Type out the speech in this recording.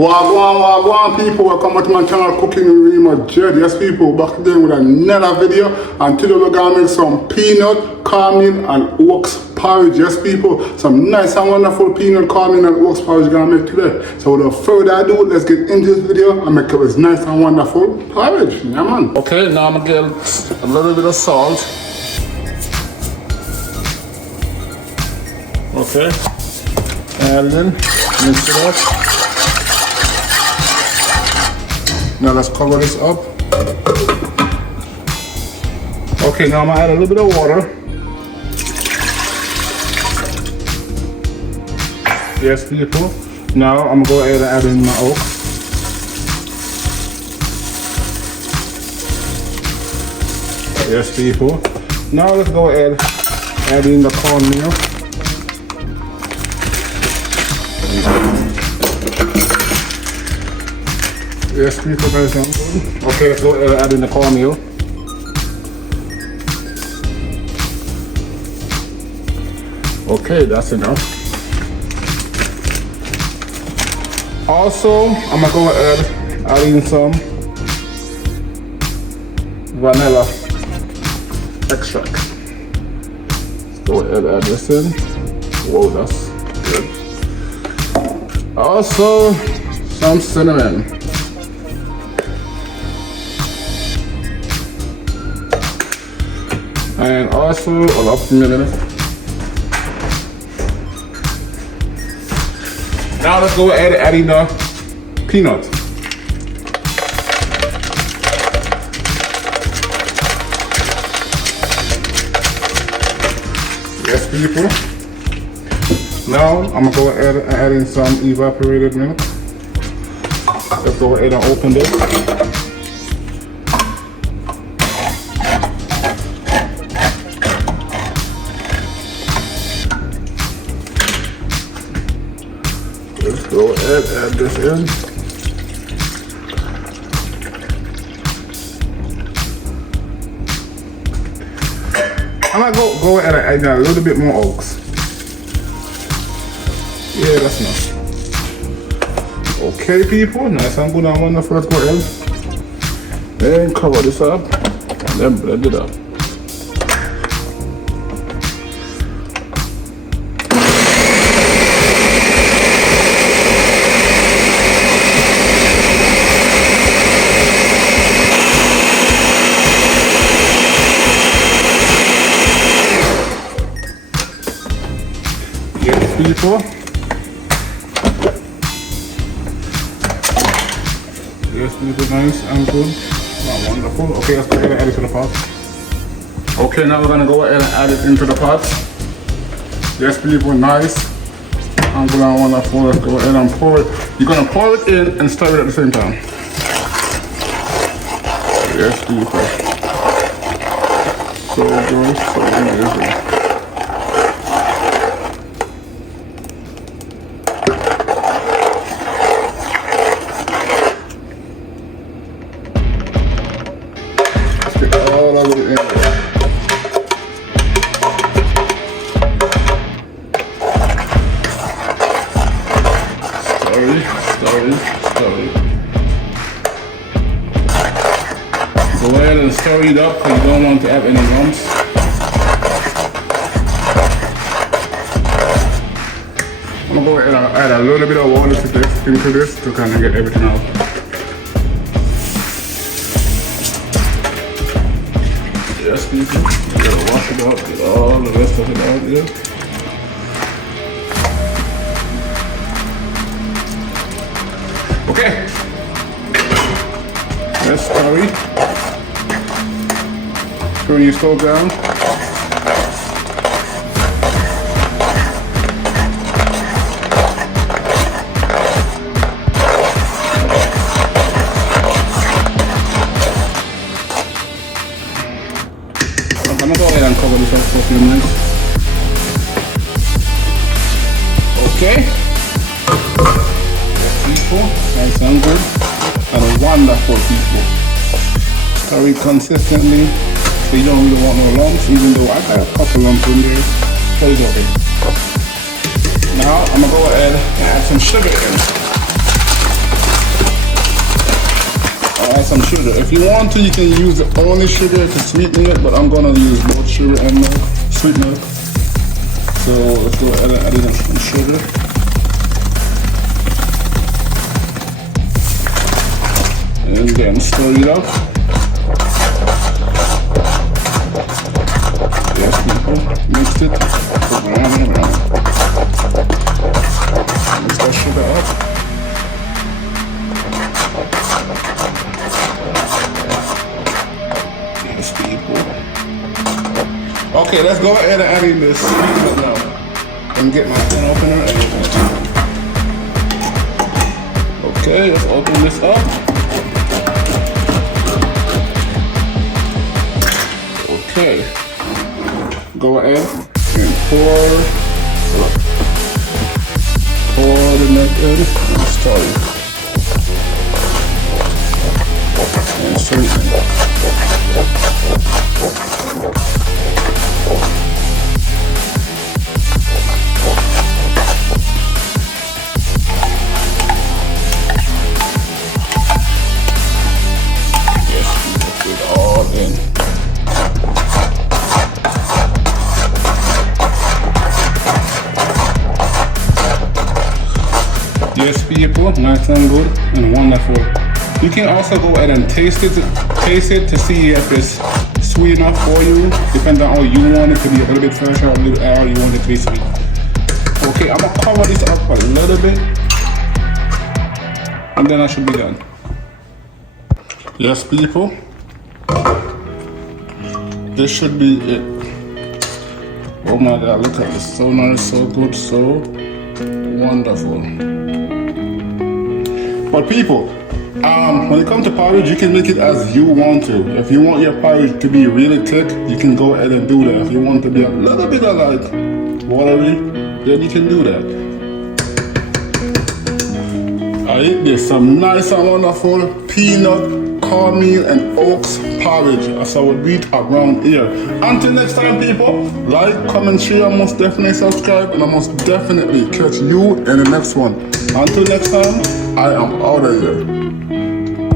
Wagwan people, welcome to my channel Cooking with Remodread. Yes people, back again with another video, and today we're gonna make some peanut, cornmeal and oats porridge. Yes people, some nice and wonderful peanut, cornmeal and oats porridge we're gonna make today. So without further ado, let's get into this video and make it this nice and wonderful porridge. Yeah man. Okay, now I'm gonna get a little bit of salt. Okay, and then mix it up. Now let's cover this up. Okay, now I'm gonna add a little bit of water. Yes, people. Now I'm gonna go ahead and add in my oats. Yes, people. Now let's go ahead and add in the cornmeal. Yes, people, guys, sound good. Okay, let's go ahead and add in the cornmeal. Okay, that's enough. Also, I'm gonna go ahead and add in some vanilla extract. Let's go ahead and add this in. Whoa, that's good. Also, some cinnamon. And also a lot of minutes. Now let's go ahead and add in the peanut. Yes, people. Now I'm gonna go ahead and add in some evaporated milk. Let's go ahead and open this. Let's go ahead and add this in. I'm gonna go ahead and add a little bit more oats. Yeah, that's enough. Okay, people, nice and good and wonderful. Let's go ahead. Then cover this up and then blend it up. People. Yes, people, nice and good. Oh, wonderful. Okay, let's go ahead and add it to the pot. Okay, now we're gonna go ahead and add it into the pot. Yes, people, nice and good and wonderful. Let's go ahead and pour it. You're gonna pour it in and stir it at the same time. Yes, people. So good, so amazing. All of it in there. Stir it. Go ahead and stir it up because you don't want to have any lumps. I'm gonna go ahead and add a little bit of water into this to kind of get everything out. Yes, people. You gotta wash it out, get all the rest of it out there. Okay. Let's curry. Turn your stove down. I'm gonna go ahead and cover this up for a few minutes. Okay. Yes, people, nice and good. And wonderful people. Stir it consistently so you don't really want no lumps, even though I got a couple lumps in there. So it's okay. Now I'm gonna go ahead and add some sugar in. some sugar. If you want to, you can use the only sugar to sweeten it, but I'm gonna use both sugar and milk, sweet milk. So let's go ahead and add in some sugar. And then stir it up. Yes, people, mix it, put around and around. Mix that sugar up. Yes, people. Okay, let's go ahead and add in this sweetener now. And get my tin opener and open it. Okay, let's open this up. Okay. Go ahead and pour the milk in and stir it. And sweeten it. Yes, put it all in. Yes, people, nice and good and wonderful. You can also go ahead and taste it to see if it's sweet enough for you. Depends on how you want it to be, a little bit fresh or a little air, you want it to be sweet. Okay, I'm gonna cover this up a little bit, and then I should be done. Yes, people, this should be it. Oh my God, look at this, so nice, so good, so wonderful. But people, when it comes to porridge, you can make it as you want to. If you want your porridge to be really thick, you can go ahead and do that. If you want it to be a little bit of like watery, then you can do that. I ate this, some nice and wonderful peanut, cornmeal, and oats porridge, as I would beat around here. Until next time, people, like, comment, share, most definitely subscribe, and I most definitely catch you in the next one. Until next time, I am out of here.